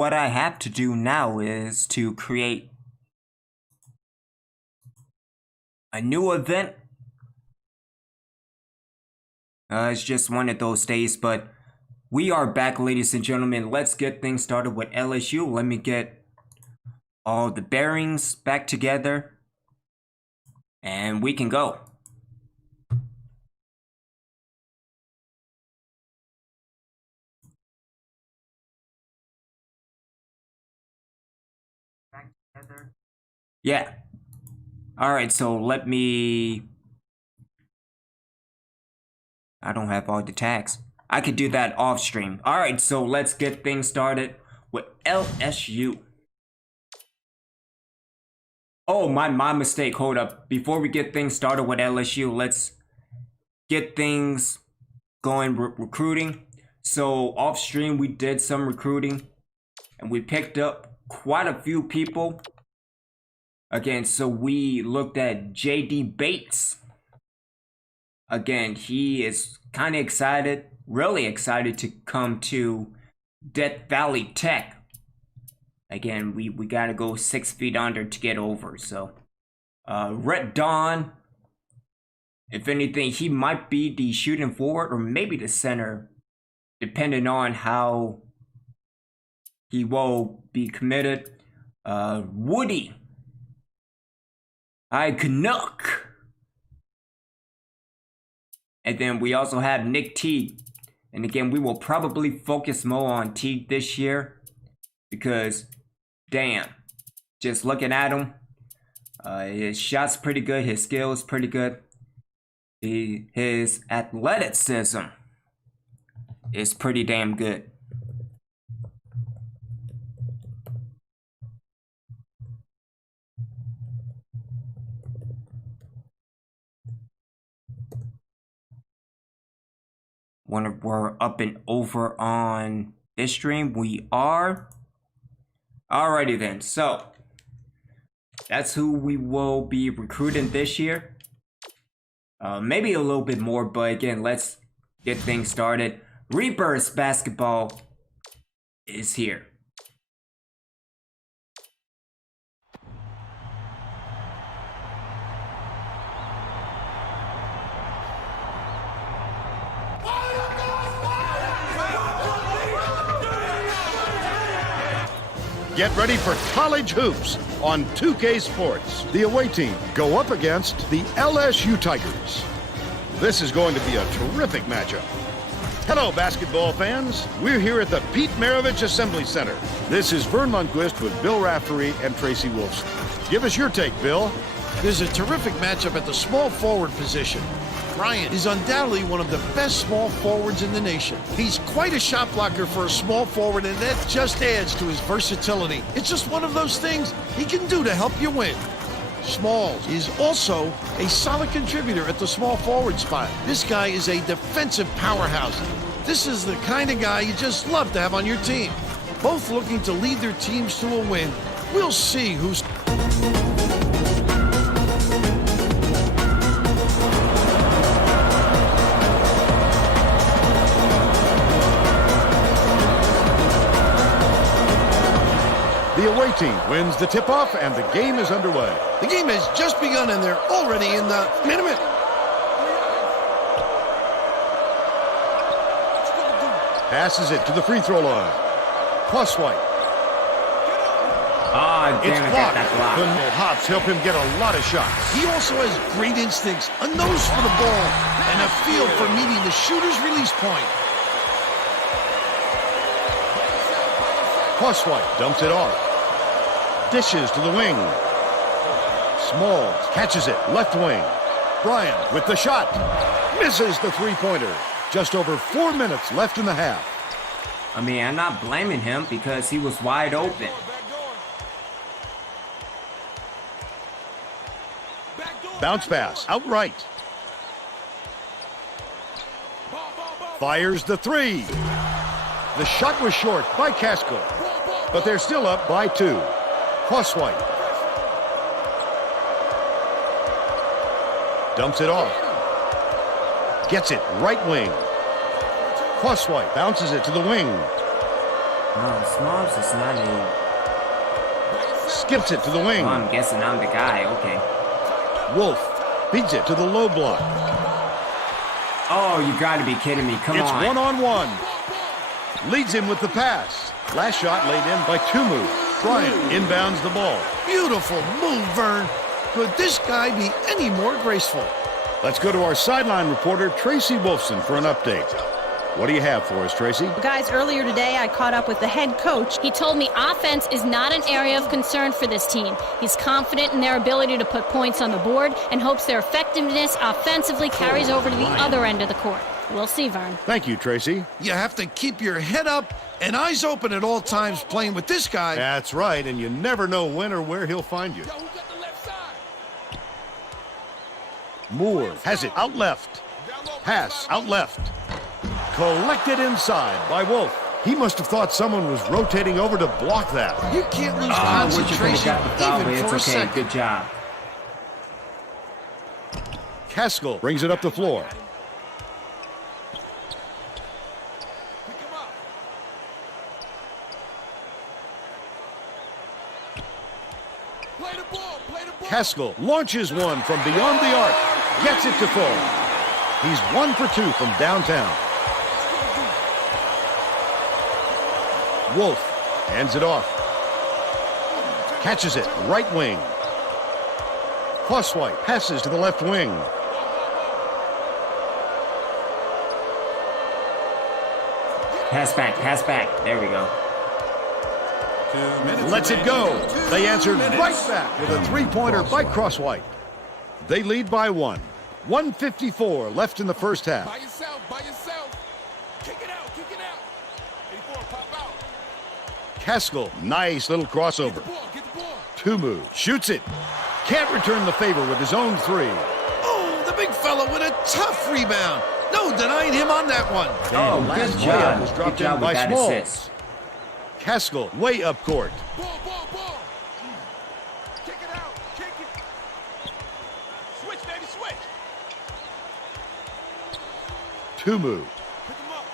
what I have to do now is to create a new event. It's just one of those days, but we are back, ladies and gentlemen. Let's get things started with LSU. Let me get all the bearings back together, and we can go. Back together. Yeah. All right, so let me... I don't have all the tags. I could do that off stream. All right, so let's get things started with LSU. Oh, my mistake. Hold up. Before we get things started with LSU, let's get things going recruiting. So off stream, we did some recruiting and we picked up quite a few people. Again, so we looked at JD Bates. Again, he is kind of excited, really excited to come to Death Valley Tech. Again, we got to go 6 feet under to get over. So, Rhett Dawn, if anything, he might be the shooting forward or maybe the center, depending on how he will be committed. Woody, Canuck. And then we also have Nick Teague. And again, we will probably focus more on Teague this year because, damn, just looking at him, his shot's pretty good, his skill's pretty good. His athleticism is pretty damn good. When we're up and over on this stream, we are. Alrighty then, so that's who we will be recruiting this year. Maybe a little bit more, but again, let's get things started. Rebirth Basketball is here. Get ready for college hoops on 2K Sports. The away team go up against the LSU Tigers. This is going to be a terrific matchup. Hello, basketball fans. We're here at the Pete Maravich Assembly Center. This is Vern Lundquist with Bill Raftery and Tracy Wilson. Give us your take, Bill. There's a terrific matchup at the small forward position. Bryant is undoubtedly one of the best small forwards in the nation. He's quite a shot blocker for a small forward, and that just adds to his versatility. It's just one of those things he can do to help you win. Smalls is also a solid contributor at the small forward spot. This guy is a defensive powerhouse. This is the kind of guy you just love to have on your team. Both looking to lead their teams to a win. We'll see who's... The away team wins the tip-off, and the game is underway. The game has just begun, and they're already in the minute. Passes it to the free throw line. Crosswhite. Ah, It's damn it, blocked. that block. The hops help him get a lot of shots. He also has great instincts, a nose for the ball, and a feel for meeting the shooter's release point. Crosswhite dumps it off. Dishes to the wing. Smalls catches it, left wing. Bryant with the shot. Misses the three-pointer. Just over 4 minutes left in the half. I mean, I'm not blaming him because he was wide open. Bounce pass, outright. Fires the three. The shot was short by Casco, but they're still up by 2. Crosswhite. Dumps it off. Gets it right wing. Crosswhite bounces it to the wing. Oh, Smalls is not a... Skips it to the wing. Oh, I'm guessing I'm the guy. Okay. Wolf feeds it to the low block. Oh, you gotta be kidding me. Come It's on. one-on-one. Leads him with the pass. Last shot laid in by Tumu. Bryant inbounds the ball. Beautiful move, Vern. Could this guy be any more graceful? Let's go to our sideline reporter, Tracy Wolfson, for an update. What do you have for us, Tracy? Guys, earlier today I caught up with the head coach. He told me offense is not an area of concern for this team. He's confident in their ability to put points on the board and hopes their effectiveness offensively carries over to the other end of the court. We'll see, Vern. Thank you, Tracy. You have to keep your head up and eyes open at all times playing with this guy. That's right, and you never know when or where he'll find you. Moore has it out left. Pass out left. Collected inside by Wolf. He must have thought someone was rotating over to block that. You can't lose Oh, wish you could have concentration got the foul, but even it's for a okay. second. Good job. Haskell brings it up the floor. Haskell launches one from beyond the arc. Gets it to fall. He's 1 for 2 from downtown. Wolf hands it off. Catches it, right wing. Crosswhite passes to the left wing. Pass back. Pass back. There we go. Lets it go. They answered right back with a three-pointer by Crosswhite. They lead by 1. 1:54 left in the first half. By yourself. Kick it out. 84, pop out. Haskell, nice little crossover. Get the ball. Tumu shoots it. Can't return the favor with his own three. Oh, the big fella with a tough rebound. No denying him on that one. Oh, Last good layup job. was Good dropped job in with by that Smalls. assist. Haskell way up court. Ball. Kick it out. Kick it. Switch, baby, switch. Tumu Pick him up.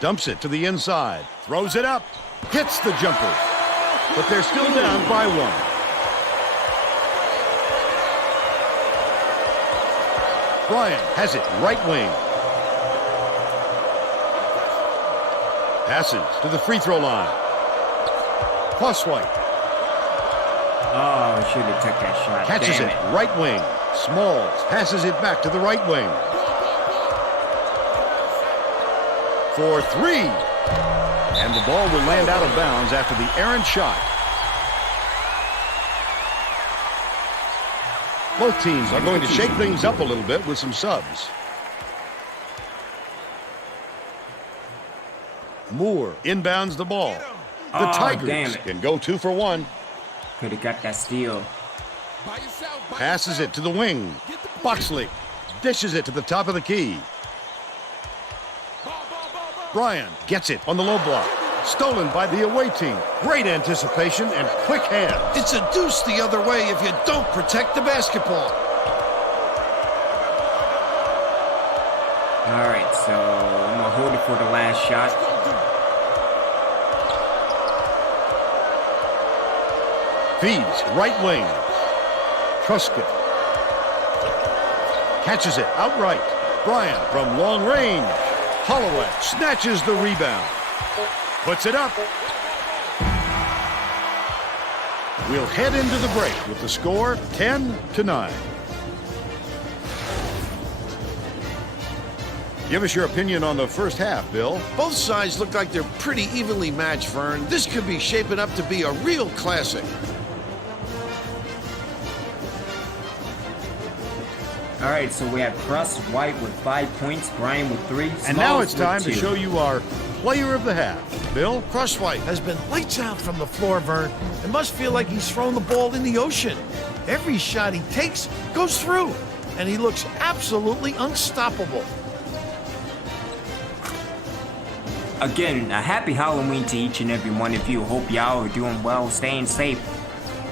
dumps it to the inside. Throws it up. Hits the jumper. But they're still down by 1. Bryant has it right wing. Passes to the free throw line. Crosswhite Oh, should have took that shot. catches Damn it right wing. Smalls passes it back to the right wing. For 3. And the ball will land out of bounds after the errant shot. Both teams are going to shake things up a little bit with some subs. Moore inbounds the ball. The Oh, Tigers damn it. can go 2 for 1. Could have got that steal. By yourself. Passes it to the wing. Boxley dishes it to the top of the key. Ball. Bryan gets it on the low block. Stolen by the away team. Great anticipation and quick hands. It's a deuce the other way if you don't protect the basketball. All right, so I'm gonna hold it for the last shot. Feeds right wing. Truscott catches it outright. Bryan from long range. Holloway snatches the rebound. Puts it up. We'll head into the break with the score 10-9. Give us your opinion on the first half, Bill. Both sides look like they're pretty evenly matched, Vern. This could be shaping up to be a real classic. All right, so we have Crosswhite with 5 points, Bryan with 3. And now Smalls it's time with to 2. show you our player of the half. Bill? Crosswhite has been lights out from the floor, Vern. It must feel like he's thrown the ball in the ocean. Every shot he takes goes through, and he looks absolutely unstoppable. Again, a happy Halloween to each and every one of you. Hope y'all are doing well, staying safe.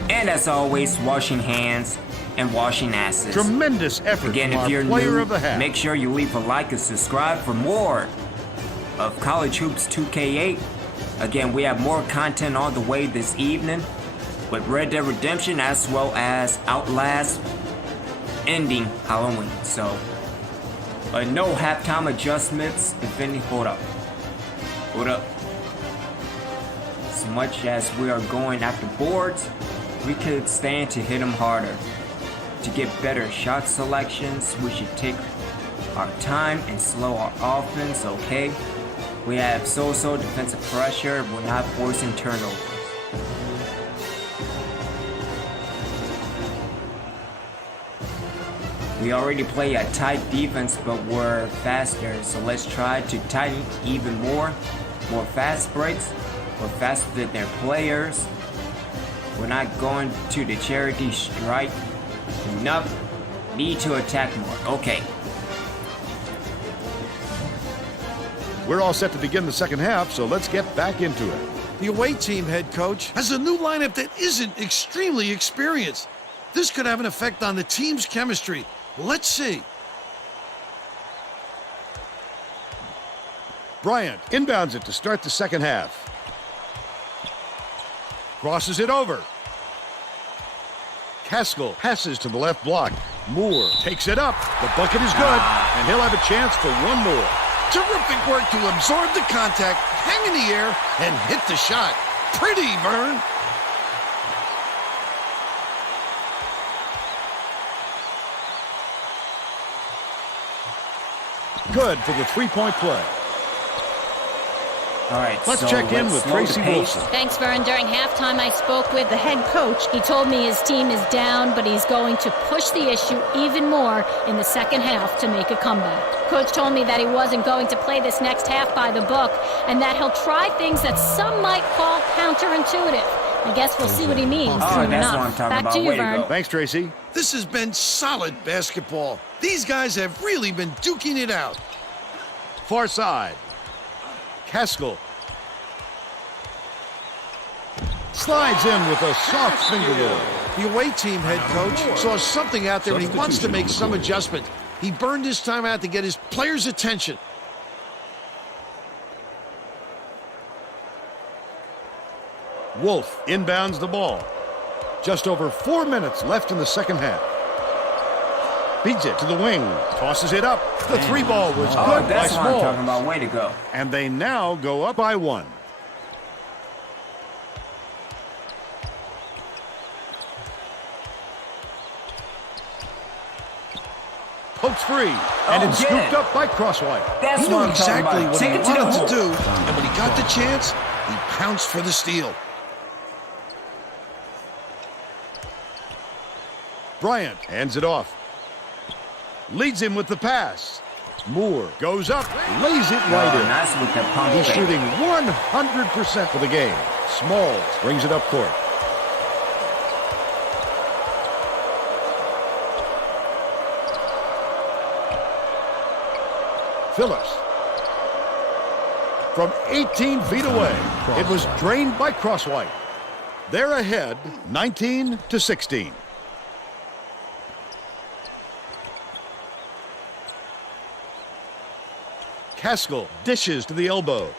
And as always, washing hands and washing asses. Tremendous effort Again, from if our you're player new, of the half. make sure you leave a like and subscribe for more of College Hoops 2K8. Again, we have more content on the way this evening with Red Dead Redemption as well as Outlast ending Halloween. So, no halftime adjustments. If any, hold up. As much as we are going after boards, we could stand to hit them harder. To get better shot selections, we should take our time and slow our offense, okay? We have so-so defensive pressure, we're not forcing turnovers. We already play a tight defense, but we're faster, so let's try to tighten even more. More fast breaks, we're faster than their players. We're not going to the charity strike enough. Need to attack more. Okay. We're all set to begin the second half, so let's get back into it. The away team head coach has a new lineup that isn't extremely experienced. This could have an effect on the team's chemistry. Let's see. Bryant inbounds it to start the second half. Crosses it over. Haskell passes to the left block. Moore takes it up. The bucket is good, and he'll have a chance for one more. Terrific work to absorb the contact, hang in the air, and hit the shot. Pretty, Vern. Good for the three-point play. All right, Let's so check in let's with slow the Tracy pace. Wilson. Thanks, Vern. During halftime, I spoke with The head coach. He told me his team is down, but he's going to push the issue even more in the second half to make a comeback. Coach told me that he wasn't going to play this next half by the book, and that he'll try things that some might call counterintuitive. I guess we'll see what he means Oh, soon that's enough. what I'm talking Back about. to you, Way to Vern. go. Thanks, Tracy. This has been solid basketball. These guys have really been duking it out. Far side. Haskell. Slides in with a soft finger roll. The away team head coach saw something out there and he wants to make some adjustment. He burned his time out to get his players' attention. Wolf inbounds the ball. Just over 4 minutes left in the second half. Beats it to the wing. Tosses it up. The three ball was Oh, good by that's what I'm talking Small. about. Way to go. And they now go up by one. Pokes free. And it's get scooped it. up by Crosswhite. That's He knew what I'm talking exactly about. what he Take it to the wanted hoop. to do, and when he got the chance, he pounced for the steal. Bryant hands it off. Leads him with the pass. Moore goes up, lays it right in. Nice with the pump He's fake. shooting 100% for the game. Smalls brings it up court. Phillips. From 18 feet away, it was drained by Crosswhite. They're ahead, 19-16. Haskell dishes to the elbow.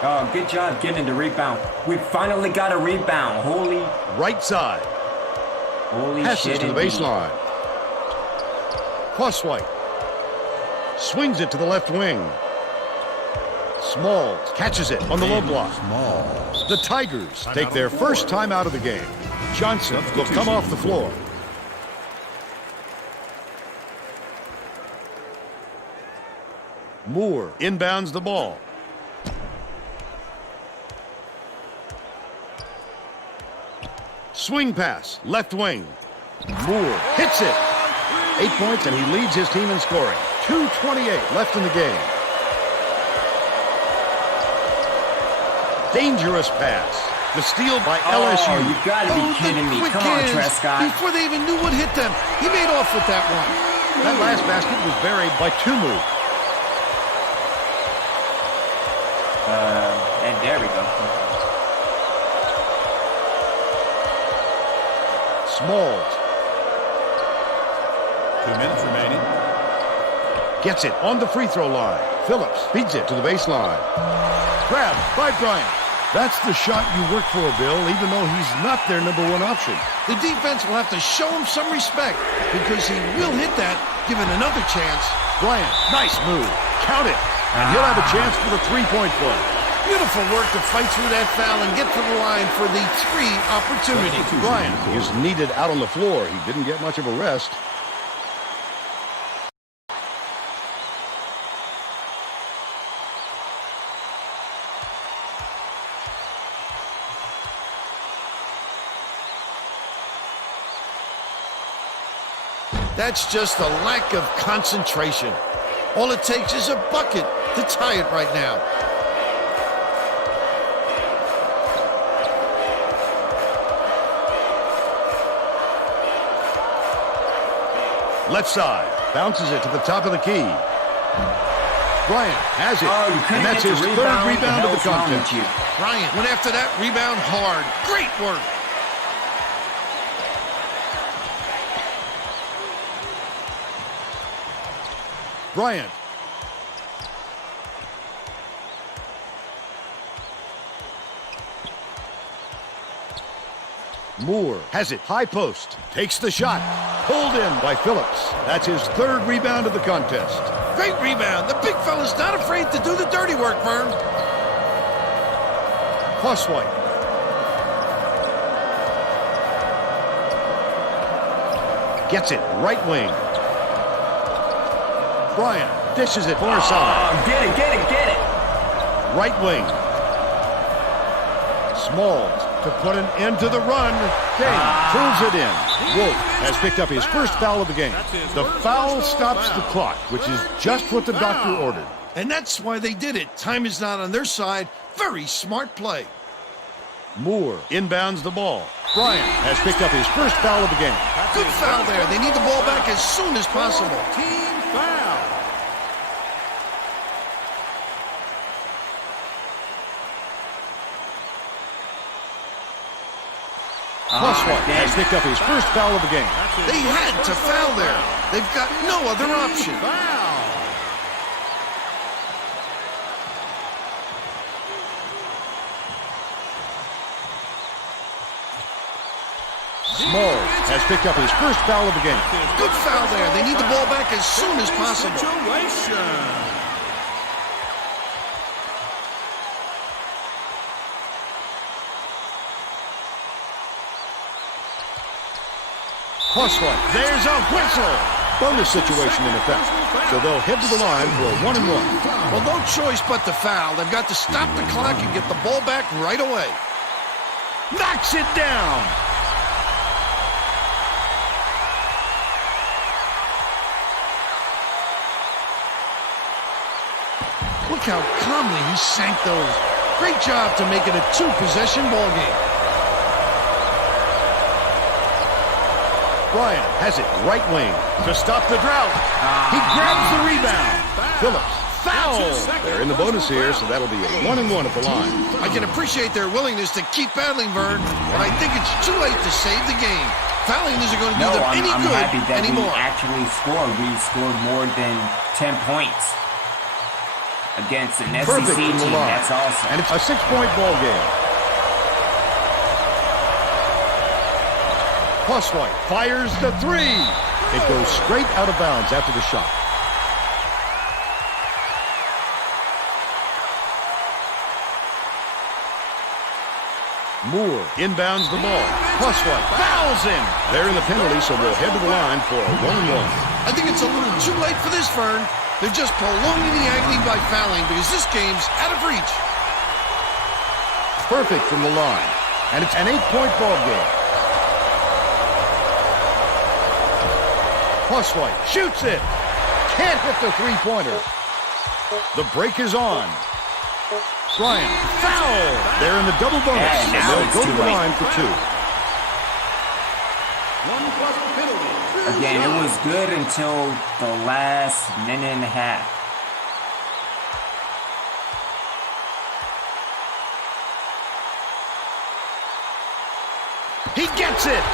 Oh, good job getting the rebound. We finally got a rebound. Holy Right side. Passes shit. to the indeed. baseline. Crosswhite. Swings it to the left wing. Smalls catches it on the low block. The Tigers take their first time out of the game. Johnson will come off the floor. Moore inbounds the ball. Swing pass, left wing. Moore hits it. 8 points, and he leads his team in scoring. 2:28 left in the game. Dangerous pass. The steal by LSU. Oh, you gotta be the kidding me. quick Come on, hands Trescott. Before they even knew what hit them, he made off with that one. That last basket was buried by two moves. And there we go. Smalls. 2 minutes remaining. Gets it on the free throw line. Phillips feeds it to the baseline. Grabbed by Bryant. That's the shot you work for, Bill, even though he's not their number one option. The defense will have to show him some respect because he will hit that given another chance. Bryant, nice move. Count it. And he'll have a chance for the three-point play. Beautiful work to fight through that foul and get to the line for the three opportunity. Bryant is needed out on the floor. He didn't get much of a rest. That's just a lack of concentration. All it takes is a bucket to tie it right now. Left side. Bounces it to the top of the key. Bryant has it. Oh, you couldn't and that's get his the third rebound. rebound of the What the hell's wrong contest. with you? Bryant went after that rebound hard. Great work. Bryant. Moore has it. High post. Takes the shot. Pulled in by Phillips. That's his third rebound of the contest. Great rebound. The big fella's not afraid to do the dirty work, Vern. Crosswhite. Gets it. Right wing. Bryant dishes it far side. Oh, get it, get it, get it. Right wing. Smalls to put an end to the run. Dane pulls it in. Wolf has picked up his first foul of the game. The foul stops the clock, which is just what the doctor ordered. And that's why they did it. Time is not on their side. Very smart play. Moore inbounds the ball. Bryant has picked up his first foul of the game. Good foul there. They need the ball back as soon as possible. Team foul. Crosswhite has picked up his first foul of the game. They had to foul there. They've got no other option. Foul. Smalls has picked up his first foul of the game. Good foul there. They need the ball back as soon as possible. Situation. Crosswhite. There's a whistle. Bonus situation in effect. So they'll head to the line for a 1-and-1. Well, no choice but to foul. They've got to stop the clock and get the ball back right away. Knocks it down. Look how calmly he sank those. Great job to make it a two-possession ball game. Bryant has it right wing to stop the drought. He grabs the rebound. Phillips foul. They're in the bonus here, so that'll be a 1-and-1 at the line. I can appreciate their willingness to keep battling, Vern, but I think it's too late to save the game. Fouling isn't going to do No, them any I'm good happy that anymore. we actually scored. We scored more than 10 points against an Perfect SEC from the team. line. That's awesome. And it's a 6-point ball game. Crosswhite fires the three. It goes straight out of bounds after the shot. Moore inbounds the ball. Crosswhite fouls him. They're in the penalty, so they'll head to the line for a 1-and-1. I think it's a little too late for this, Vern. They're just prolonging the agony by fouling because this game's out of reach. Perfect from the line. And it's an 8-point ball game. Crosswhite shoots it. Can't hit the three-pointer. The break is on. Bryant foul. They're in the double bonus. Yeah, And now they'll it's go too to the late. line for 2. 1 plus penalty. Again, it was good until the last minute and a half. He gets it.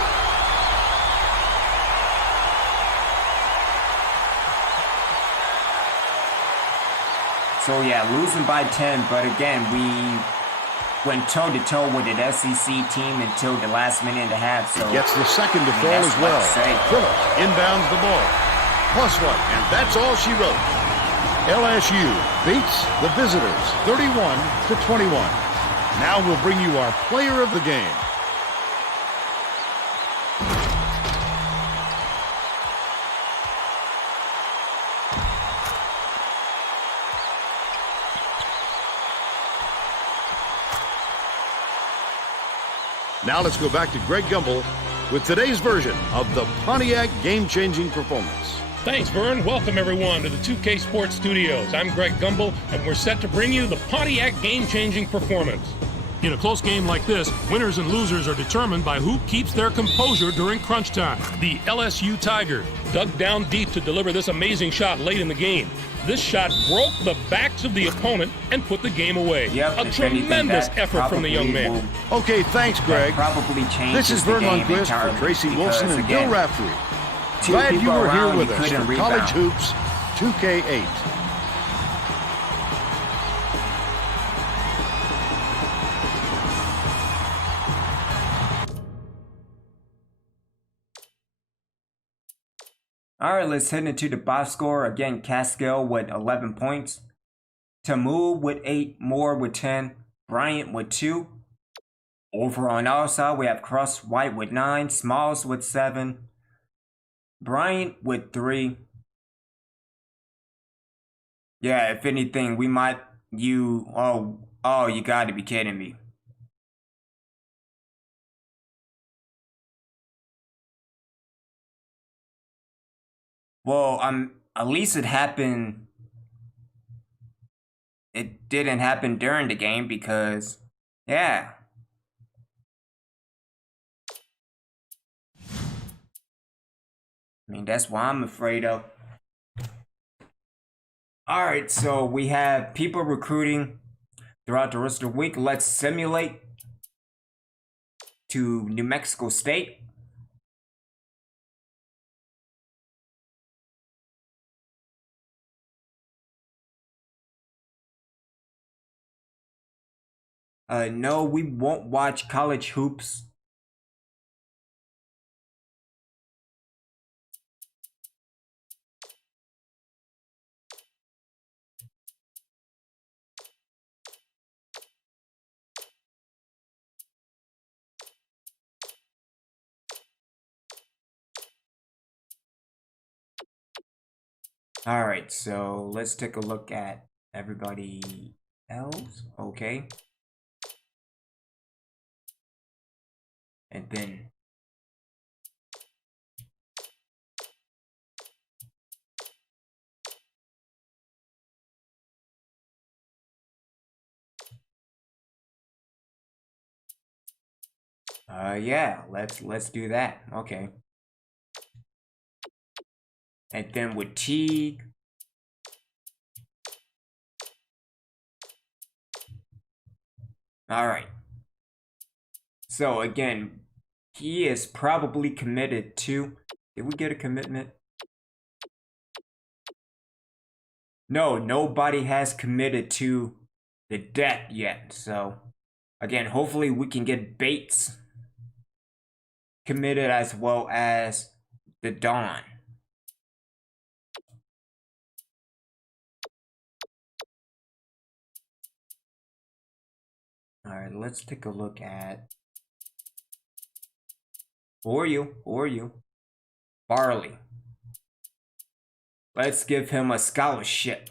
So yeah, losing by 10, but again, we went toe-to-toe with an SEC team until the last minute and a half. So Gets the second to fall that's as what well. to say. Phillips inbounds the ball. +1, and that's all she wrote. LSU beats the visitors 31-21. Now we'll bring you our player of the game. Now let's go back to Greg Gumbel with today's version of the Pontiac game-changing performance. Thanks, Vern. Welcome, everyone, to the 2K Sports Studios. I'm Greg Gumbel, and we're set to bring you the Pontiac game-changing performance. In a close game like this, winners and losers are determined by who keeps their composure during crunch time. The LSU Tigers dug down deep to deliver this amazing shot late in the game. This shot broke the backs of the opponent and put the game away. Yep, a if anything, tremendous that effort from the young man. Okay, thanks, Greg. Probably changes This is the Vern game Lundquist entirely for Tracy because, Wilson and again, Bill Raftery. two Glad you people were here around, with you us couldn't for College rebound. Hoops 2K8. All right, let's head into the box score. Again, Caskill with 11 points. Tamu with 8, Moore with 10, Bryant with 2. Over on our side, we have Cross White with 9, Smalls with 7, Bryant with 3. Yeah, if anything, we might, you gotta be kidding me. Well, at least it happened. It didn't happen during the game because, yeah. I mean, that's what I'm afraid of. All right, so we have people recruiting throughout the rest of the week. Let's simulate to New Mexico State. No, we won't watch college hoops. All right, so let's take a look at everybody else. Okay. And then yeah, let's do that. Okay. And then with Teague, all right. So again, he is probably committed to. Did we get a commitment? No, nobody has committed to the debt yet. So again, hopefully we can get Bates committed as well as the Dawn. All right, let's take a look at or you, Barley. Let's give him a scholarship.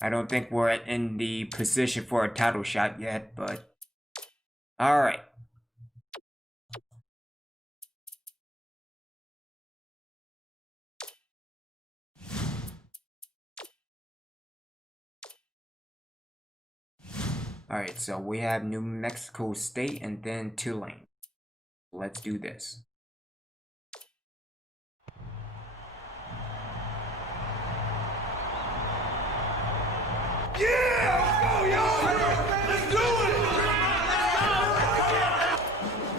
I don't think we're in the position for a title shot yet, but all right. All right, so we have New Mexico State and then Tulane. Let's do this.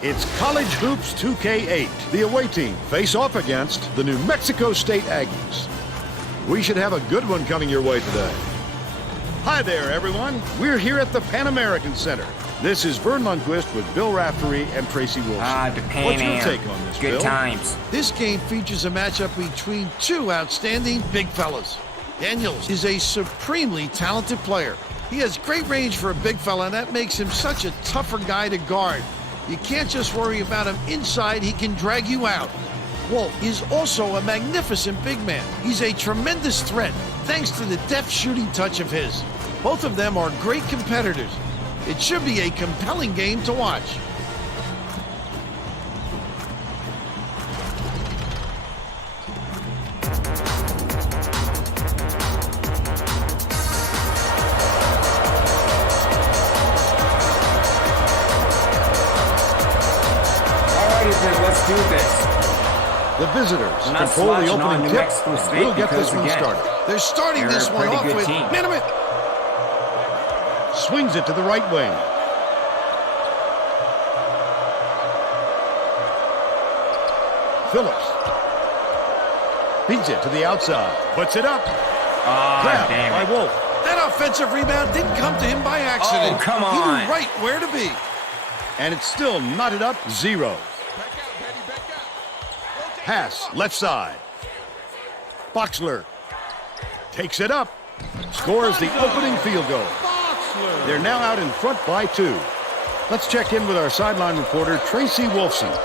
It's College Hoops 2K8. The away team face off against the New Mexico State Aggies. We should have a good one coming your way today. Hi there, everyone. We're here at the Pan American Center. This is Vern Lundquist with Bill Raftery and Tracy Wilson. The Pan What's your Am. take on this, Good Bill? times. This game features a matchup between two outstanding big fellas. Daniels is a supremely talented player. He has great range for a big fella, and that makes him such a tougher guy to guard. You can't just worry about him inside, he can drag you out. Wolf is also a magnificent big man. He's a tremendous threat, thanks to the deft shooting touch of his. Both of them are great competitors. It should be a compelling game to watch. Let's do this. The visitors Not control the slouching on opening New tip. Mexico State We'll get this because, one again, started. They're starting They're this a one pretty off good with team. Minimum. Swings it to the right wing. Phillips feeds it to the outside. Puts it up. Grabbed Damn by it. Wolf. That offensive rebound didn't come to him by accident. Oh, come He on. knew right where to be. And it's still knotted up 0. Pass left side. Boxler takes it up. Scores the opening field goal. They're now out in front by 2. Let's check in with our sideline reporter, Tracy Wolfson,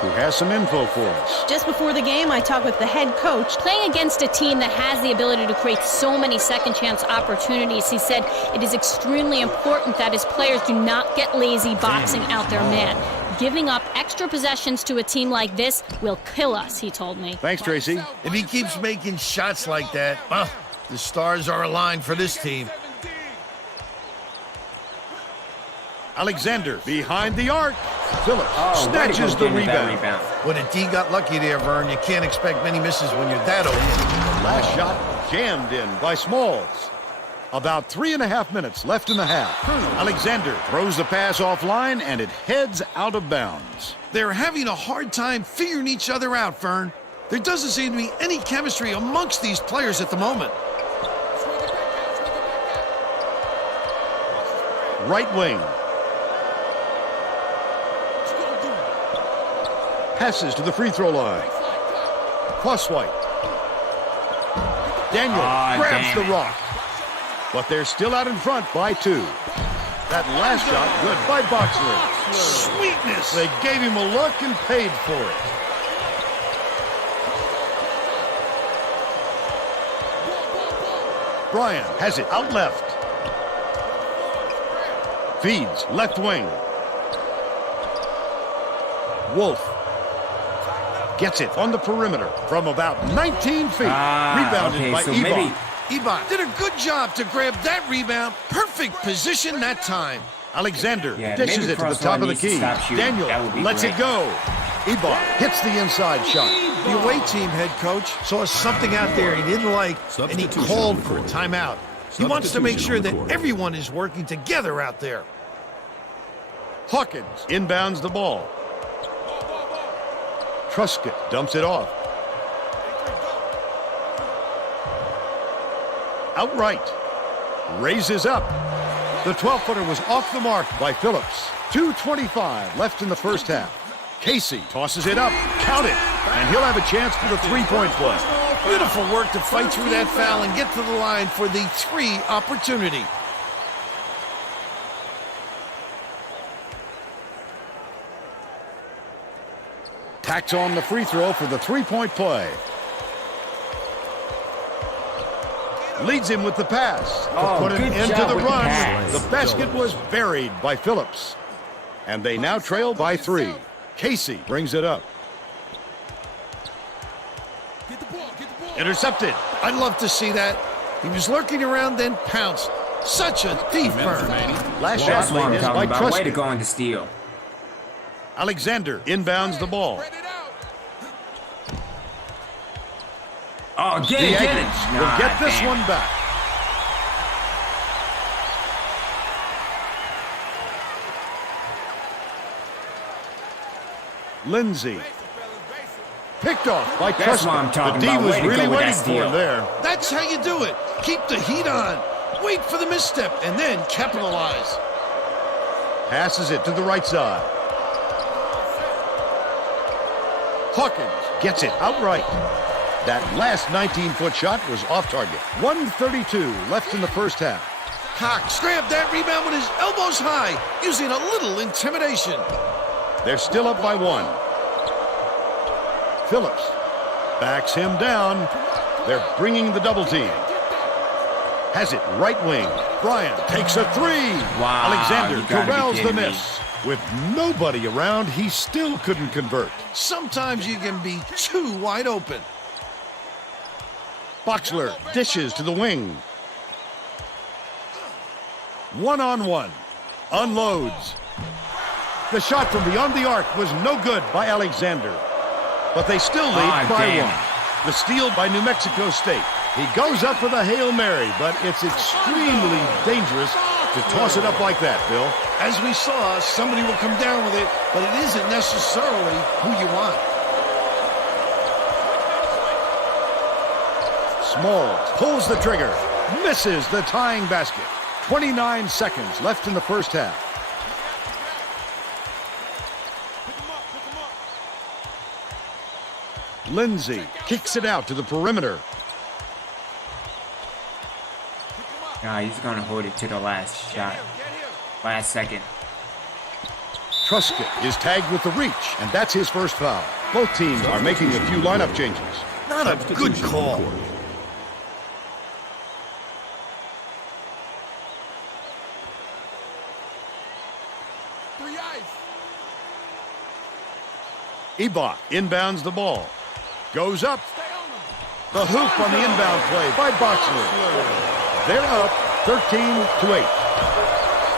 who has some info for us. Just before the game, I talked with the head coach. Playing against a team that has the ability to create so many second chance opportunities, he said it is extremely important that his players do not get lazy boxing out their man. Giving up extra possessions to a team like this will kill us, he told me. Thanks, Tracy. If he keeps making shots like that, well, the stars are aligned for this team. Alexander behind the arc. Phillips Oh, way to go snatches the getting that rebound. When a D got lucky there, Vern, you can't expect many misses when you're that open. Last shot jammed in by Smalls. About 3.5 minutes left in the half. Alexander throws the pass offline, and it heads out of bounds. They're having a hard time figuring each other out, Vern. There doesn't seem to be any chemistry amongst these players at the moment. Right wing. Passes to the free throw line. Crosswhite. Daniel grabs damn the it. rock. But they're still out in front by 2. That last shot good by Boxler. Sweetness! They gave him a look and paid for it. Bryan has it out left. Feeds left wing. Wolf gets it on the perimeter from about 19 feet. Rebounded okay, by so Ebon. maybe Ebon did a good job to grab that rebound. Perfect position that time. Alexander Yeah, dishes maybe it to the Crosswhite top of the needs to key. stop shooting. That Daniel would be lets great. it go. Ebon hits the inside shot. The away team head coach saw something out there he didn't like, and he called for a timeout. He wants to make sure that everyone is working together out there. Hawkins inbounds the ball. Truscott dumps it off. Outright. Raises up. The 12-footer was off the mark by Phillips. 2:25 left in the first half. Casey tosses it up. Count it. And he'll have a chance for the three-point play. Beautiful work to fight through that foul and get to the line for the 3 opportunity. Tacks on the free throw for the three-point play. Leads him with the pass. To Oh, put an good end to job the with the run. pass. The basket was buried by Phillips. And they now trail by 3. Casey brings it up. Intercepted. I'd love to see that. He was lurking around, then pounced. Such a thief, Vern. Last that's shot what I'm lane is by talking about. Way to Truscott. go on the steal. Alexander inbounds the ball. Oh, The get it. Aggies will get this one back. Lindsay. Picked off by That's Truscott. what I'm talking the D about. was Way to go really with waiting that for steal. him there. That's how you do it. Keep the heat on. Wait for the misstep and then capitalize. Passes it to the right side. Hawkins gets it outright. That last 19-foot shot was off target. 1:32 left in the first half. Cox grabbed that rebound with his elbows high, using a little intimidation. They're still up by 1. Phillips backs him down. They're bringing the double team. Has it right wing. Bryant takes a 3. Wow, Alexander you gotta be corrals the kidding me. miss. With nobody around, he still couldn't convert. Sometimes you can be too wide open. Boxler dishes to the wing. 1-on-1. Unloads. The shot from beyond the arc was no good by Alexander. But they still lead by damn 1. The steal by New Mexico State. He goes up with a Hail Mary, but it's extremely dangerous to toss it up like that, Bill. As we saw, somebody will come down with it, but it isn't necessarily who you want. Smalls pulls the trigger. Misses the tying basket. 29 seconds left in the first half. Lindsay kicks it out to the perimeter. Nah, he's gonna hold it to the last shot. Last second. Truscott is tagged with the reach, and that's his first foul. Both teams are making a few lineup changes. Not a good call. Ibach inbounds the ball. Goes up. The hoop on the inbound play by Boxler. They're up 13-8.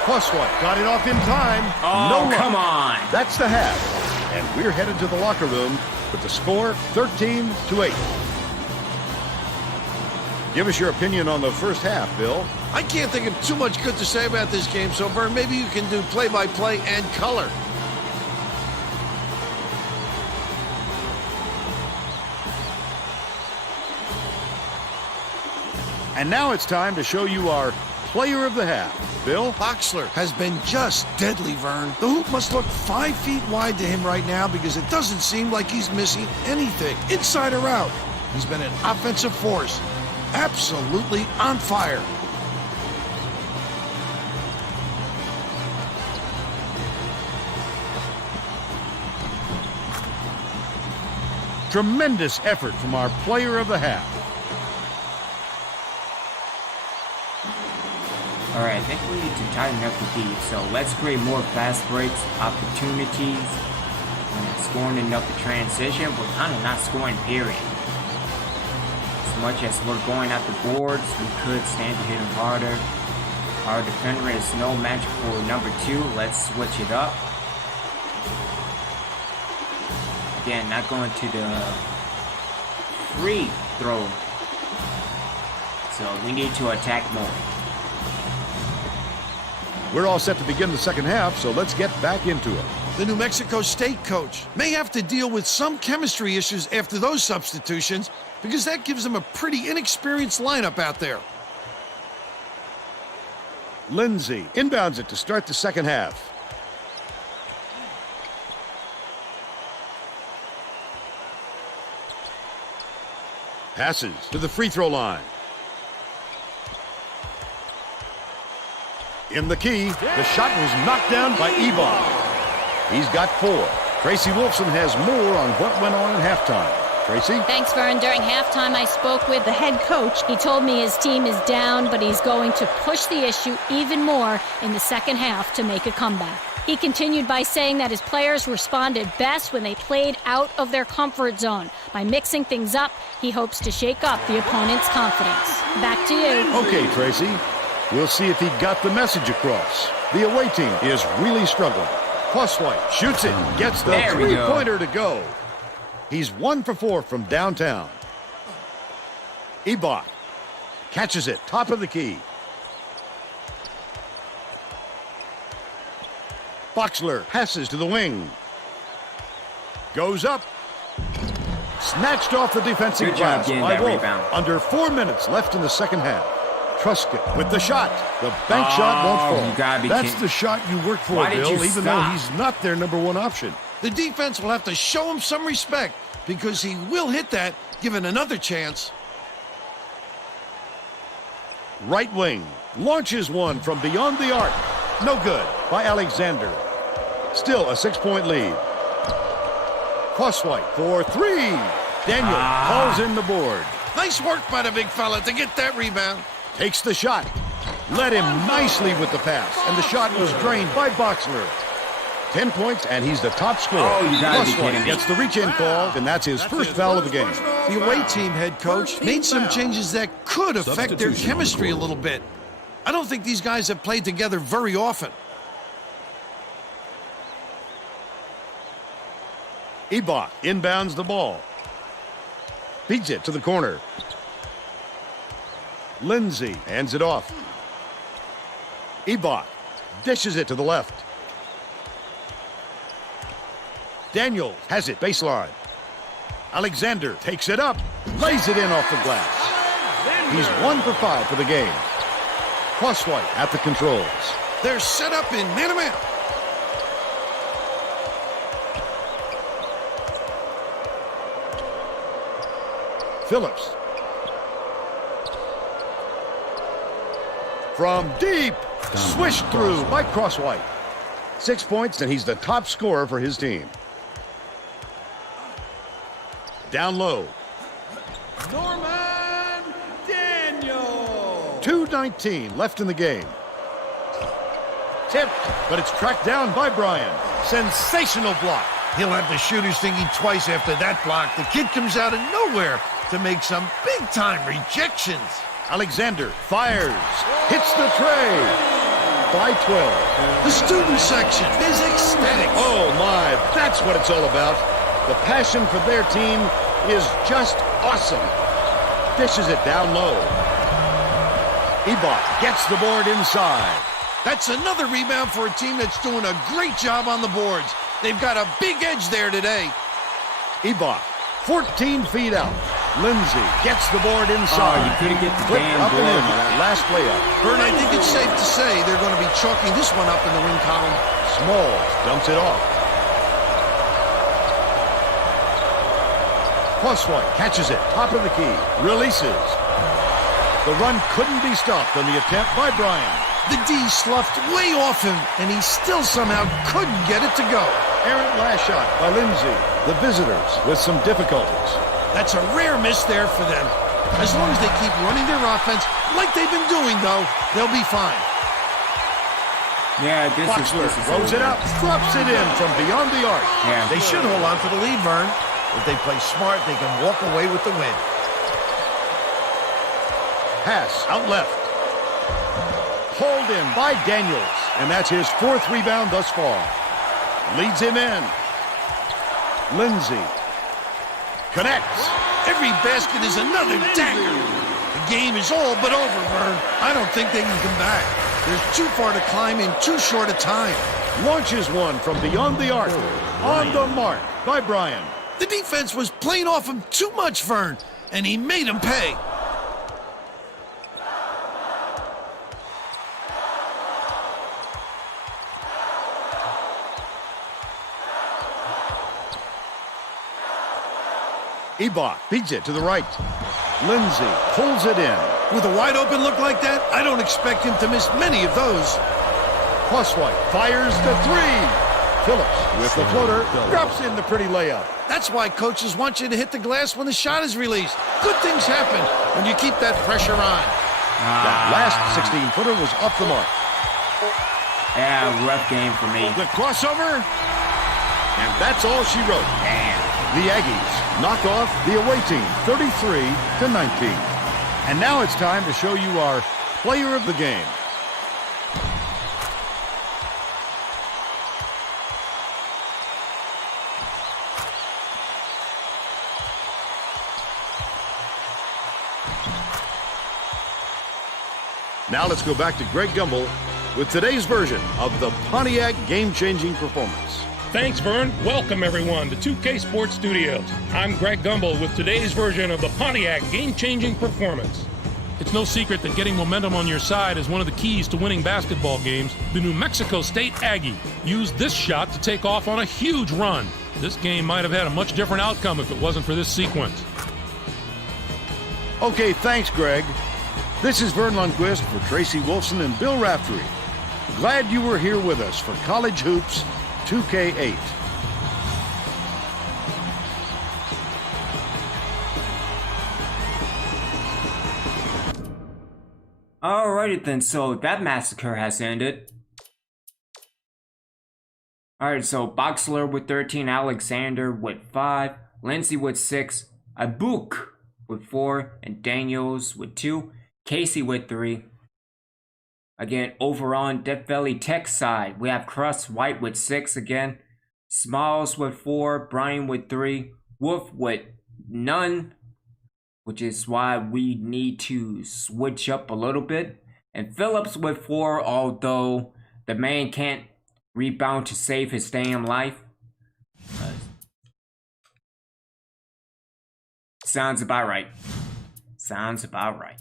Crosswhite got it off in time. Oh, No luck. come on. That's the half. And we're headed to the locker room with the score 13-8. Give us your opinion on the first half, Bill. I can't think of too much good to say about this game, so Vern, maybe you can do play-by-play and color. And now it's time to show you our player of the half. Bill? Boxler has been just deadly, Vern. The hoop must look 5 feet wide to him right now because it doesn't seem like he's missing anything, inside or out. He's been an offensive force, absolutely on fire. Tremendous effort from our player of the half. All right, I think we need to tighten up the beat. So let's create more fast breaks, opportunities. We're not scoring enough to transition. We're kind of not scoring, period. As much as we're going at the boards, we could stand to hit them harder. Our defender is no match for number 2. Let's switch it up. Again, not going to the free throw. So we need to attack more. We're all set to begin the second half, so let's get back into it. The New Mexico State coach may have to deal with some chemistry issues after those substitutions because that gives them a pretty inexperienced lineup out there. Lindsay inbounds it to start the second half. Passes to the free throw line. In the key, the shot was knocked down by Ibach. He's got 4. Tracy Wolfson has more on what went on at halftime. Tracy? Thanks, Vern. During halftime, I spoke with the head coach. He told me his team is down, but he's going to push the issue even more in the second half to make a comeback. He continued by saying that his players responded best when they played out of their comfort zone. By mixing things up, he hopes to shake up the opponent's confidence. Back to you. Okay, Tracy. We'll see if he got the message across. The away team is really struggling. Crosswhite shoots it, gets the There we go. three-pointer to go. He's 1 for 4 from downtown. Ibach catches it, top of the key. Boxler passes to the wing. Goes up. Snatched off the defensive Good job glass getting by that Wolf. rebound. Under 4 minutes left in the second half. Truscott with the shot. The bank shot won't fall. You gotta be That's kidding. the shot you work for, Why did Bill, you even though stop? he's not their number one option. The defense will have to show him some respect because he will hit that given another chance. Right wing. Launches one from beyond the arc. No good by Alexander. Still a 6-point lead. Crosswhite for three. Daniel calls in the board. Nice work by the big fella to get that rebound. Takes the shot. Led him nicely with the pass. And the shot was drained by Boxler. 10 points, and he's the top scorer. Oh, you gotta be Crosswhite kidding me. gets the reach-in call, and that's his first foul of the game. The away team head coach made some changes that could affect their chemistry a little bit. I don't think these guys have played together very often. Ebach inbounds the ball. Feeds it to the corner. Lindsay hands it off. Ebach dishes it to the left. Daniel has it baseline. Alexander takes it up, lays it in off the glass. He's 1 for 5 for the game. Crosswhite at the controls. They're set up in man-to-man. Phillips. From deep. Swished through by Crosswhite. 6 points, and he's the top scorer for his team. Down low. Norman Daniel. 2:19 left in the game. Tipped, but it's tracked down by Bryan. Sensational block. He'll have the shooters thinking twice after that block. The kid comes out of nowhere to make some big-time rejections. Alexander fires. Hits the tray. By 12. The student section is ecstatic. Oh my, that's what it's all about. The passion for their team is just awesome. Dishes it down low. Ebach gets the board inside. That's another rebound for a team that's doing a great job on the boards. They've got a big edge there today. Ebach, 14 feet out. Lindsay gets the board Oh, inside. you couldn't get the Flipped damn up and in board. on that last layup. Vern, I think it's safe to say they're going to be chalking this one up in the win column. Smalls dumps it off. Crosswhite catches it, top of the key, releases. The run couldn't be stopped on the attempt by Bryan. The D sloughed way off him, and he still somehow couldn't get it to go. Errant last shot by Lindsay. The visitors with some difficulties. That's a rare miss there for them. As long as they keep running their offense like they've been doing, though, they'll be fine. Yeah, this Boxler is throws it up, drops it in from beyond the arc. Yeah. They should hold on to the lead, Vern. If they play smart, they can walk away with the win. Pass out left. Hauled in by Daniels. And that's his 4th rebound thus far. Leads him in. Lindsay. Connects. Every basket is another dagger. The game is all but over, Vern. I don't think they can come back. They're too far to climb in too short a time. Launches one from beyond the arc. On the mark by Bryan. The defense was playing off him too much, Vern, and he made him pay. Ebach feeds it to the right. Lindsay pulls it in. With a wide open look like that, I don't expect him to miss many of those. Crosswhite fires the three. Phillips with the floater drops in the pretty layup. That's why coaches want you to hit the glass when the shot is released. Good things happen when you keep that pressure on. That last 16-footer was off the mark. Yeah, rough game for me. The crossover, and that's all she wrote. The Aggies knock off the away team 33-19. And now it's time to show you our player of the game. Now let's go back to Greg Gumbel with today's version of the Pontiac game-changing performance. Thanks, Vern. Welcome, everyone, to 2K Sports Studios. I'm Greg Gumbel with today's version of the Pontiac game-changing performance. It's no secret that getting momentum on your side is one of the keys to winning basketball games. The New Mexico State Aggie used this shot to take off on a huge run. This game might have had a much different outcome if it wasn't for this sequence. Okay, thanks, Greg. This is Vern Lundquist for Tracy Wolfson and Bill Raftery. Glad you were here with us for College Hoops 2K8. Alrighty then, so that massacre has ended. Alright, so Boxler with 13, Alexander with 5, Lindsay with 6, Abuk with 4, and Daniels with 2, Casey with 3. Again, over on Death Valley Tech side, we have Cross White with 6 again, Smalls with 4, Brian with 3, Wolf with none, which is why we need to switch up a little bit, and Phillips with 4, although the man can't rebound to save his damn life. Sounds about right. Sounds about right.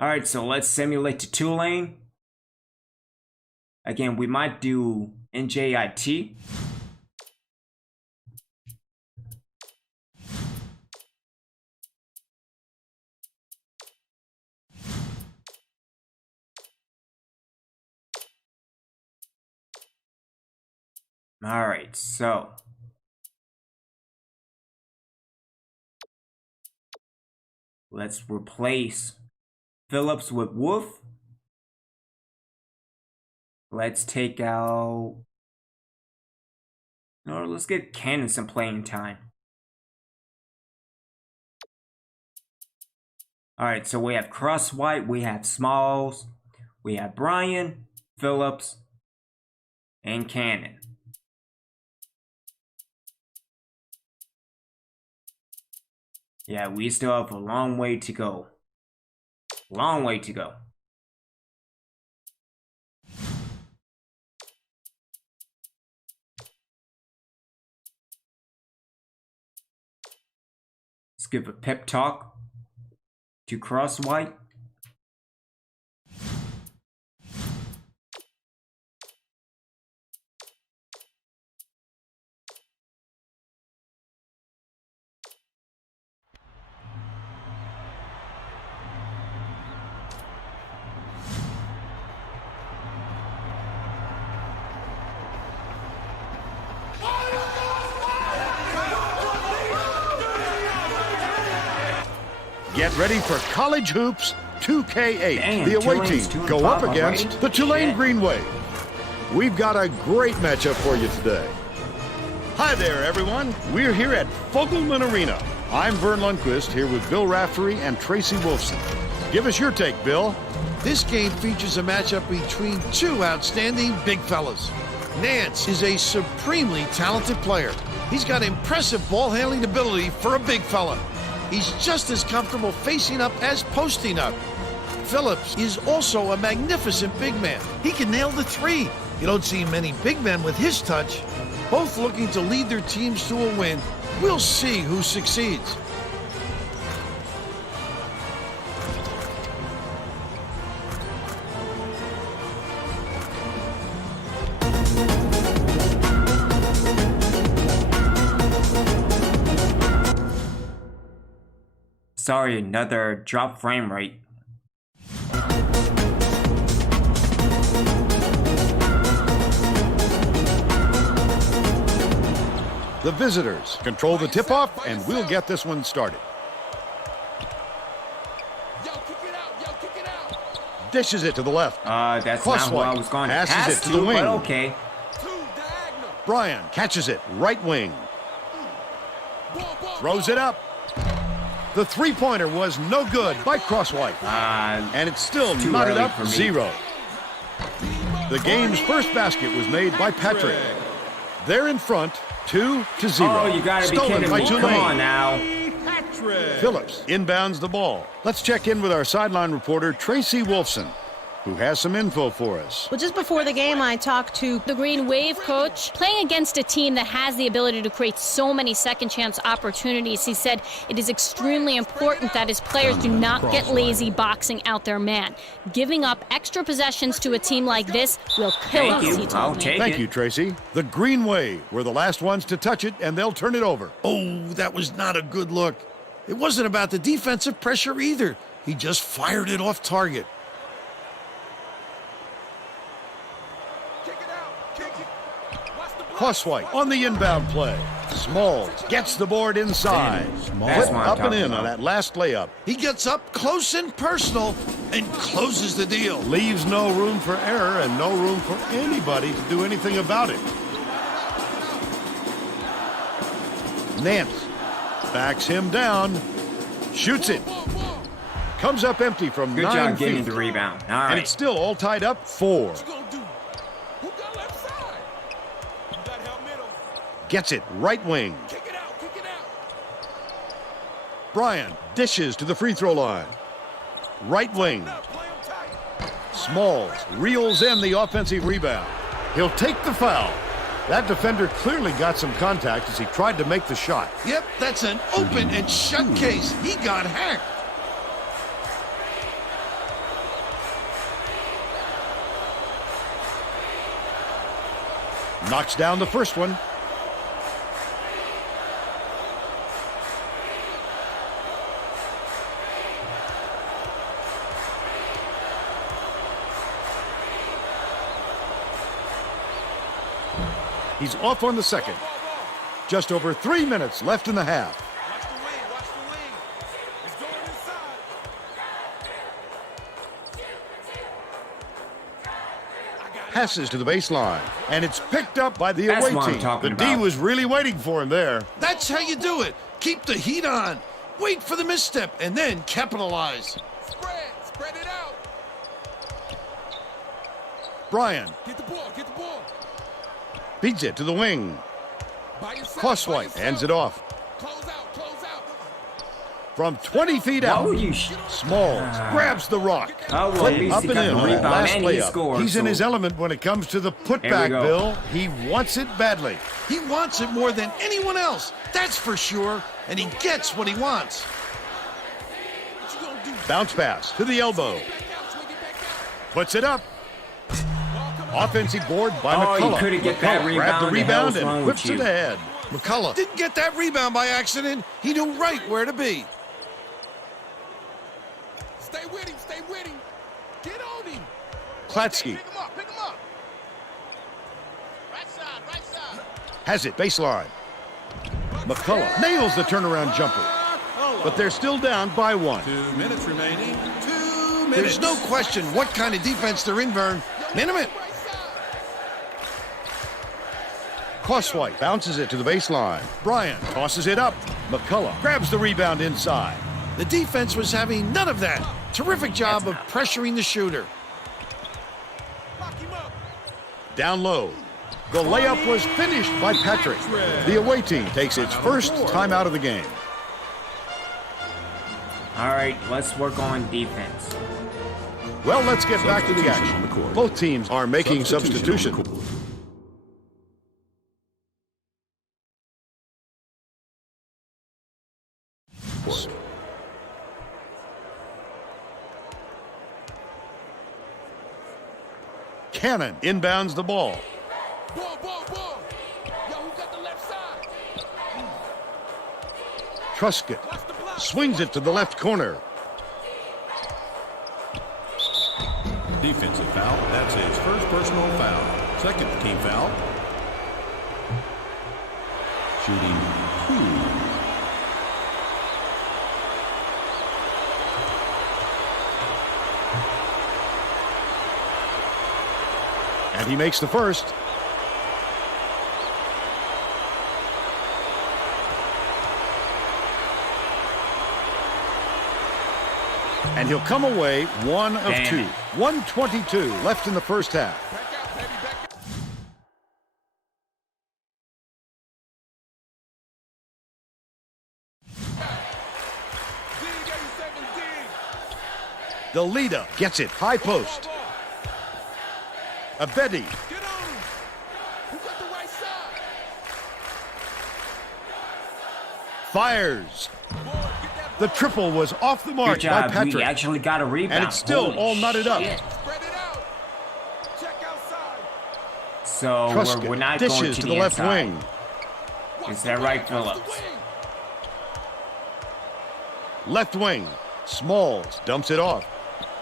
Alright, so let's simulate to Tulane. Again, we might do NJIT. Alright, so let's replace Phillips with Wolf. Let's take out, or let's get Cannon some playing time. Alright, so we have Cross White, we have Smalls, we have Brian, Phillips, and Cannon. Yeah, we still have a long way to go. Long way to go. Let's give a pep talk to Cross White. Get ready for College Hoops 2K8. Damn, the away Tulane's team 2-5 go up already? against the Tulane Shit. Green Wave. We've got a great matchup for you today. Hi there, everyone. We're here at Fogelman Arena. I'm Vern Lundquist here with Bill Raftery and Tracy Wolfson. Give us your take, Bill. This game features a matchup between two outstanding big fellas. Nance is a supremely talented player. He's got impressive ball handling ability for a big fella. He's just as comfortable facing up as posting up. Phillips is also a magnificent big man. He can nail the three. You don't see many big men with his touch. Both looking to lead their teams to a win. We'll see who succeeds. Sorry, another drop frame rate. The visitors control the tip-off, and we'll get this one started. Dishes it to the left. That's Cross not who I White was going to passes pass it to the wing. but okay. Brian catches it, right wing. Throws it up. The three-pointer was no good by Cross White. And it's still too knotted early up for me. 0. The game's first basket was made by Patrick. They're in front, 2-0. Oh, you gotta be Stolen kidding by me. Tulane. Come on now. Phillips inbounds the ball. Let's check in with our sideline reporter, Tracy Wolfson. who has some info for us. Well, just before the game, I talked to The Green Wave coach, playing against a team that has the ability to create so many second chance opportunities, he said it is extremely important that his players do not get lazy boxing out their man. Giving up extra possessions to a team like this will kill Thank us, you. he I'll told me. take Thank it. you, Tracy. The Green Wave were the last ones to touch it, and they'll turn it over. Oh, that was not a good look. It wasn't about the defensive pressure either. He just fired it off target. Kick it out. Kick it. Watch the block. Crosswhite on the inbound play. Smalls gets the board inside. That's Flip what I'm up and talking in on about. that last layup. He gets up close and personal and closes the deal. Leaves no room for error and no room for anybody to do anything about it. Nance backs him down, shoots it. Comes up empty from Good 9 job feet. getting the rebound. All And right. it's still all tied up 4. What you gonna do? Who got left side? You got help middle. Gets it right wing. Kick it out. Kick it out. Bryan dishes to the free throw line. Right wing. Now play him tight. Smalls reels in the offensive rebound. He'll take the foul. That defender clearly got some contact as he tried to make the shot. Yep, that's an open and shut case. He got hacked. Knocks down the first one. He's off on the second. Just over 3 minutes left in the half. Watch the wing. Watch the wing. It's going inside. Passes to the baseline, and it's picked up by the That's away what I'm team. talking The D about. was really waiting for him there. That's how you do it. Keep the heat on. Wait for the misstep and then capitalize. Spread. Spread it out. Bryan Get the ball. Get the ball. feeds it to the wing. By yourself. by Crosswhite yourself. hands it off. Close out. Close out. From 20 feet Why out, would you? Smalls grabs the rock. Oh, well, at Flip least up he and got in the on that rebound last and he layup. scored. He's in so- his element when it comes to the Here we putback, go. Bill. He wants it badly. He wants it more than anyone else. That's for sure. And he gets what he wants. What you gonna do? Bounce pass to the elbow. Back out. Swing it back out. Puts it up. Ball coming out. Offensive board by Oh, you McCullough. couldn't get that McCullough grabbed the rebound. The hell's rebound wrong and with whips it you? ahead. McCullough didn't get that rebound by accident. He knew right where to be. Stay with him. Stay with him. Get on him. Klatsky Pick him up. Pick him up. Right side. Right side. has it baseline. McCullough nails the turnaround jumper. But they're still down by 1. 2 minutes remaining. 2 There's no question what kind of defense they're in, Vern. Minimum. Crosswhite bounces it to the baseline. Bryan tosses it up. McCullough grabs the rebound inside. The defense was having none of that. Terrific job of pressuring the shooter. Lock him up. Down low. The layup was finished by Patrick. The away team takes its first timeout of the game. All right, let's work on defense. Well, let's get back to the action. Both teams are making substitutions. Cannon inbounds the ball. Ball. Ball. Ball. Yo, who got the left side? Truscott Watch the block. swings it to the left corner. Defensive foul. That's his first personal foul. Second team foul. Shooting 2. And he makes the first. And he'll come away 1 of Damn 2. it. 1:22 left in the first half. Back out, baby. Back out. Dig, 87, dig. The leader gets it high post. Ball. Abedi Get on him. Who got the right side? fires. Boy, get that The ball. triple was off the Good mark by job. We Patrick. actually got a rebound. And it's still Holy all knotted up. shit. Spread it out. Check outside. So Truscott we're not going dishes to to the the left inside. wing. Is that right, Watch the Phillips? wing. Left wing. Smalls dumps it off.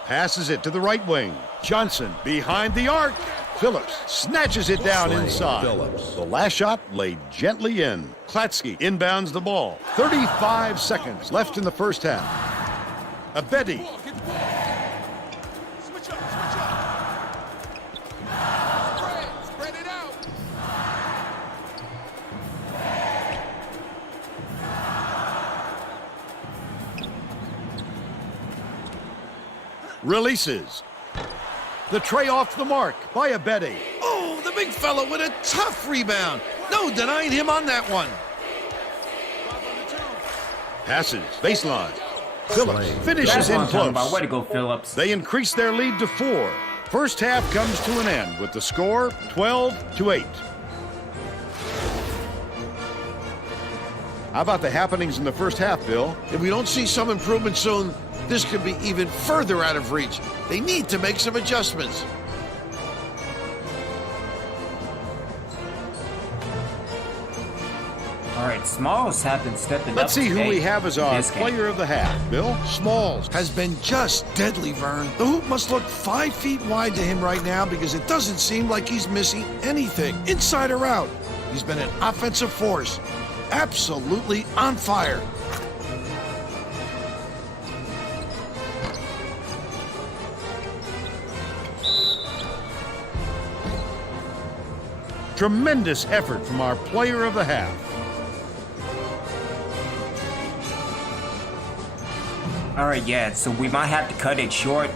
Passes it to the right wing. Johnson behind the arc. Phillips snatches it down inside. Phillips. The last shot laid gently in. Klatsky inbounds the ball. 35 seconds left in the first half. Abedi Ball, get the ball. Switch up, switch up. Spread it out. releases. The tray off the mark by Abedi. Oh, the big fella with a tough rebound. No denying him on that one. 5 on the 2. Passes. Baseline. Phillips finishes That's what in I'm talking about. close. Way to go, Phillips. They increase their lead to 4. First half comes to an end with the score 12-8. How about the happenings in the first half, Bill? If we don't see some improvement soon, this could be even further out of reach. They need to make some adjustments. All right, Smalls have been stepping up. Let's see who today we have as in our this game. player of the half, Bill. Smalls has been just deadly, Vern. The hoop must look 5 feet wide to him right now because it doesn't seem like he's missing anything, inside or out. He's been an offensive force, absolutely on fire. Tremendous effort from our player of the half. All right, yeah. So we might have to cut it short,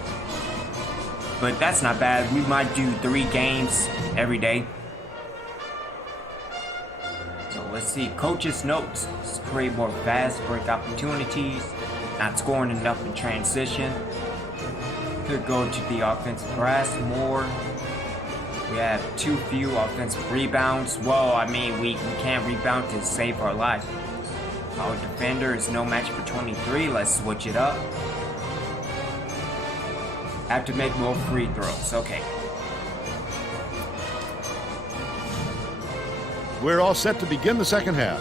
but that's not bad. We might do 3 games every day. So let's see. Coach's notes: create more fast break opportunities. Not scoring enough in transition. Could go to the offensive glass more. We have too few offensive rebounds. Well, I mean, we can't rebound to save our life. Our defender is no match for 23. Let's switch it up. Have to make more free throws. Okay. We're all set to begin the second half.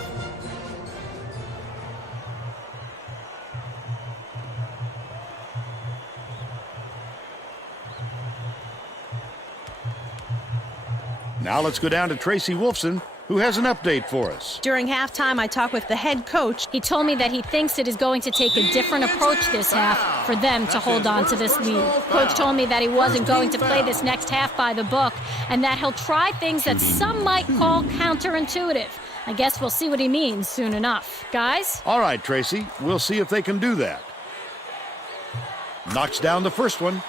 Now let's go down to Tracy Wolfson, who has an update for us. During halftime, I talked with the head coach. He told me that he thinks it is going to take a different approach this half for them to hold on to this lead. Coach told me that he wasn't going to play this next half by the book and that he'll try things that some might call counterintuitive. I guess we'll see what he means soon enough. Guys? All right, Tracy, we'll see if they can do that. Knocks down the first one.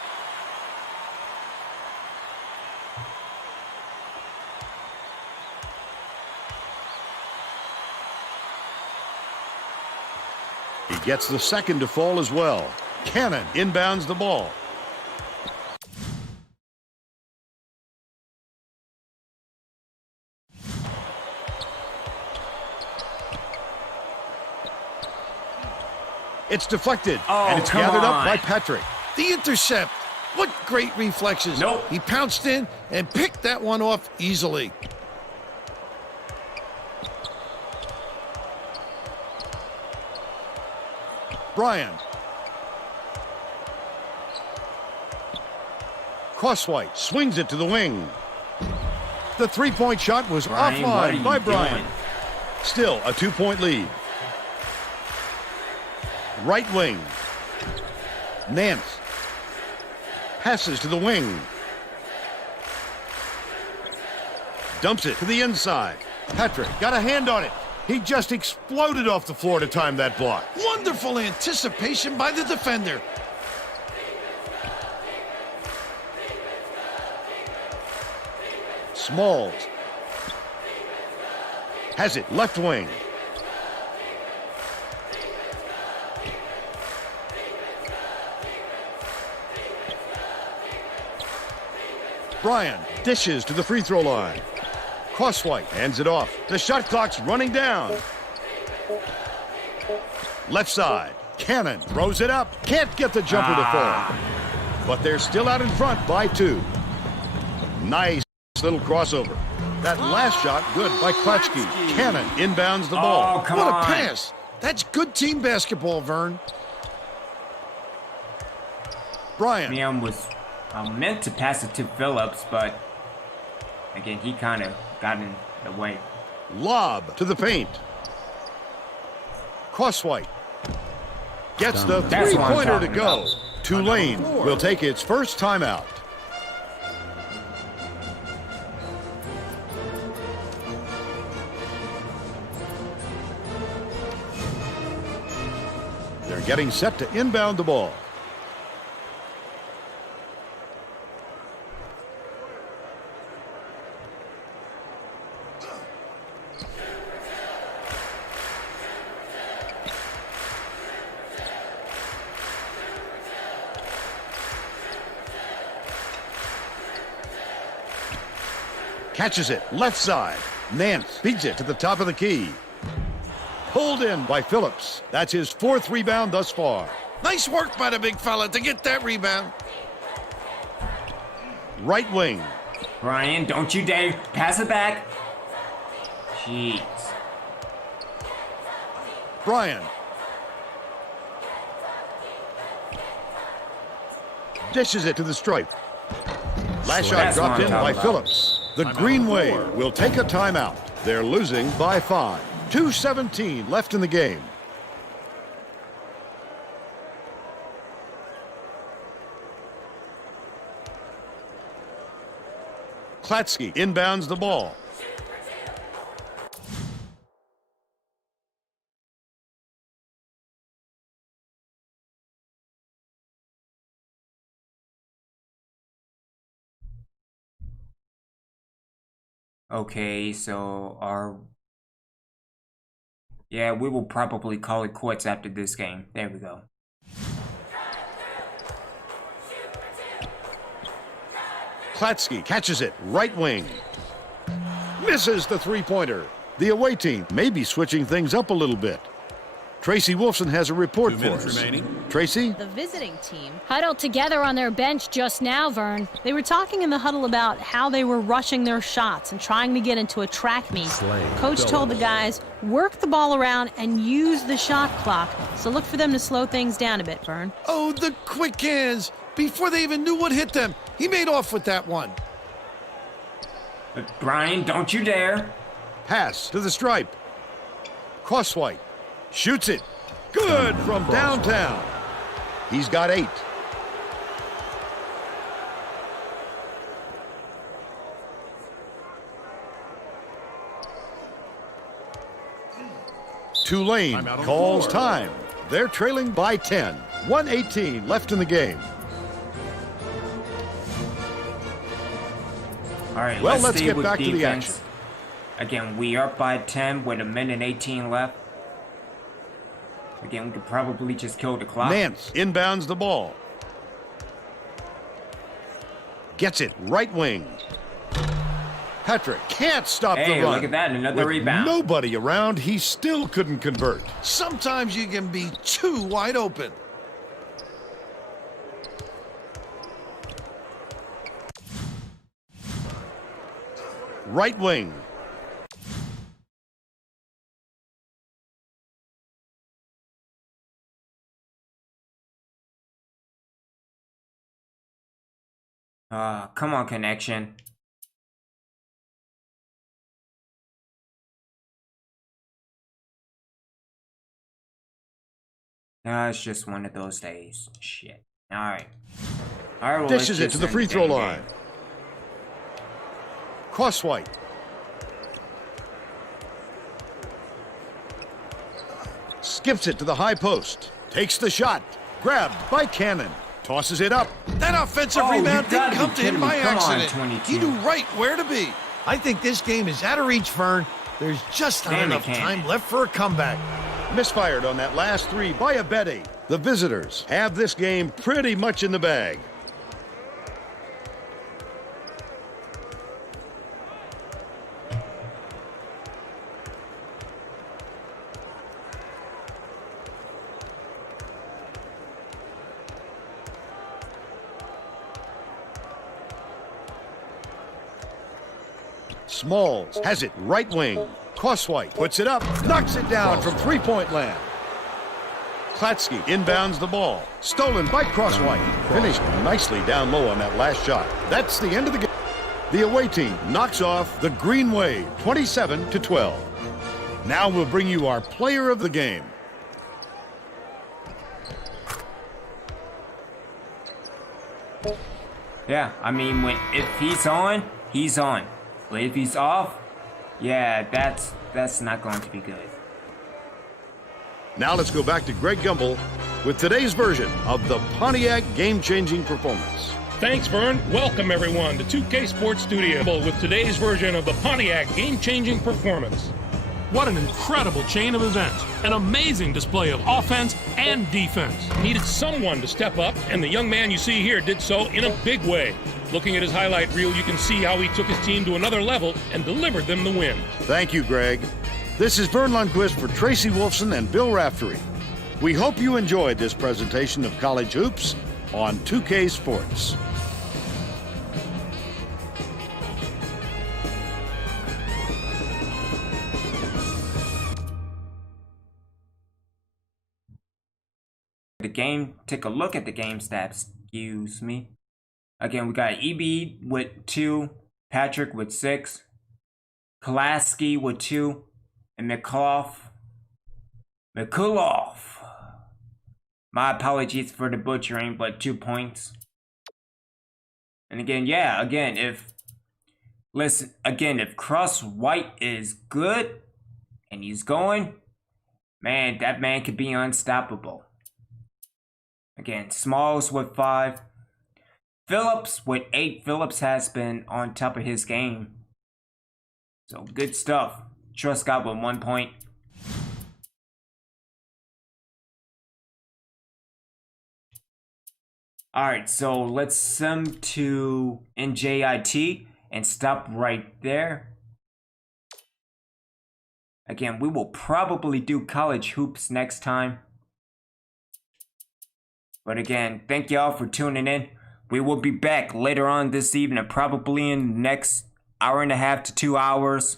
He gets the second to fall as well. Cannon inbounds the ball. It's deflected, Oh, and it's come gathered up on. by Patrick. The intercept. What great reflexes. Nope. He pounced in and picked that one off easily. Bryant. Crosswhite swings it to the wing. The three-point shot was Brian, what are offline you by Bryant. doing? Still a 2-point lead. Right wing. Nance. Passes to the wing. Dumps it to the inside. Patrick got a hand on it. He just exploded off the floor to time that block. Wonderful anticipation by the defender. Smalls. Has it left wing. Bryant dishes to the free throw line. Crosswhite hands it off. The shot clock's running down. Left side. Cannon throws it up. Can't get the jumper to fall. But they're still out in front by 2. Nice little crossover. That last shot good by Klatsky. Cannon inbounds the ball. Oh, come What on. a pass. That's good team basketball, Vern. Bryant. Man was meant to pass it to Phillips, but again, he kind of got in the way. Lob to the paint. Crosswhite gets the That's what I'm three-pointer to talking go. about. Tulane will take its first timeout. They're getting set to inbound the ball. Catches it, left side. Nance beats it to the top of the key. Pulled in by Phillips. That's his 4th rebound thus far. Nice work by the big fella to get that rebound. Right wing. Brian, don't you dare pass it back. Jeez. Bryant. Dishes it to the stripe. Last shot That's what dropped I'm in by talking about. Phillips. The Green Wave will take a timeout. They're losing by 5. 2:17 left in the game. Klatsky inbounds the ball. Okay, so yeah, we will probably call it quits after this game. There we go. Klatsky catches it, right wing. Misses the three-pointer. The away team may be switching things up a little bit. Tracy Wolfson has a report 2 for minutes us. remaining. Tracy? The visiting team, Huddled together on their bench just now, Vern. they were talking in the huddle about how they were rushing their shots and trying to get into a track meet. Coach told the guys, work the ball around and use the shot clock. So look for them to slow things down a bit, Vern. Oh, the quick hands. Before they even knew what hit them, he made off with that one. But Brian, don't you dare. Pass to the stripe. Crosswhite shoots it. Good from downtown. He's got 8. Tulane Timeout on the calls floor. time. They're trailing by 10. 1:18 left in the game. All right, Well, let's stay get with back to the defense. action. Again, we are by 10 with 1:18 left. Again, we could probably just kill the clock. Nance inbounds the ball. Gets it right wing. Patrick can't stop Hey, the run. look at that, another With rebound. nobody around, he still couldn't convert. Sometimes you can be too wide open. Right wing. Come on, connection. It's just one of those days. Shit. Alright. Alright, well, Dishes it let's to just the free end throw the line. game. Crosswhite. Skips it to the high post. Takes the shot. Grabbed by Cannon. Tosses it up. That offensive Oh, rebound you didn't gotta come be to him kidding by me. Come on, accident. 22. He knew right where to be. I think this game is out of reach, Vern. There's just not Damn it, enough Cannon. time left for a comeback. Misfired on that last 3 by Abedi. The visitors have this game pretty much in the bag. Smalls has it right wing. Crosswhite puts it up, knocks it down from three-point land. Klatsky inbounds the ball. Stolen by Crosswhite. Finished nicely down low on that last shot. That's the end of the game. The away team knocks off the Green Wave 27-12. Now we'll bring you our player of the game. Yeah, I mean, if he's on, he's on. But if he's off, yeah, that's not going to be good. Now let's go back to Greg Gumbel with today's version of the Pontiac game-changing performance. Thanks, Vern. Welcome, everyone, to 2K Sports Studio with today's version of the Pontiac game-changing performance. What an incredible chain of events. An amazing display of offense and defense. Needed someone to step up, and the young man you see here did so in a big way. Looking at his highlight reel, you can see how he took his team to another level and delivered them the win. Thank you, Greg. This is Vern Lundquist for Tracy Wolfson and Bill Raftery. We hope you enjoyed this presentation of College Hoops on 2K Sports. The game, take a look at the game stats, excuse me. Again, we got EB with 2, Patrick with 6, Kolaski with 2, and Mikulov. My apologies for the butchering, but 2 points. And again, yeah, if Crosswhite is good and he's going, man, that man could be unstoppable. Again, Smalls with 5. Phillips with 8. Phillips has been on top of his game. So good stuff. Truscott with 1 point. Alright, so let's sum to NJIT and stop right there. Again, we will probably do college hoops next time. But again, thank y'all for tuning in. We will be back later on this evening, probably in the next hour and a half to 2 hours,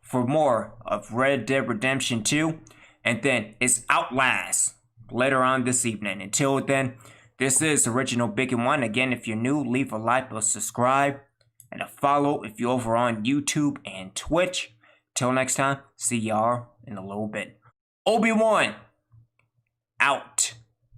for more of Red Dead Redemption 2. And then it's Outlast later on this evening. Until then, this is Original Big and One. Again, if you're new, leave a like or subscribe. And a follow if you're over on YouTube and Twitch. Till next time, see y'all in a little bit. Obi-Wan, out.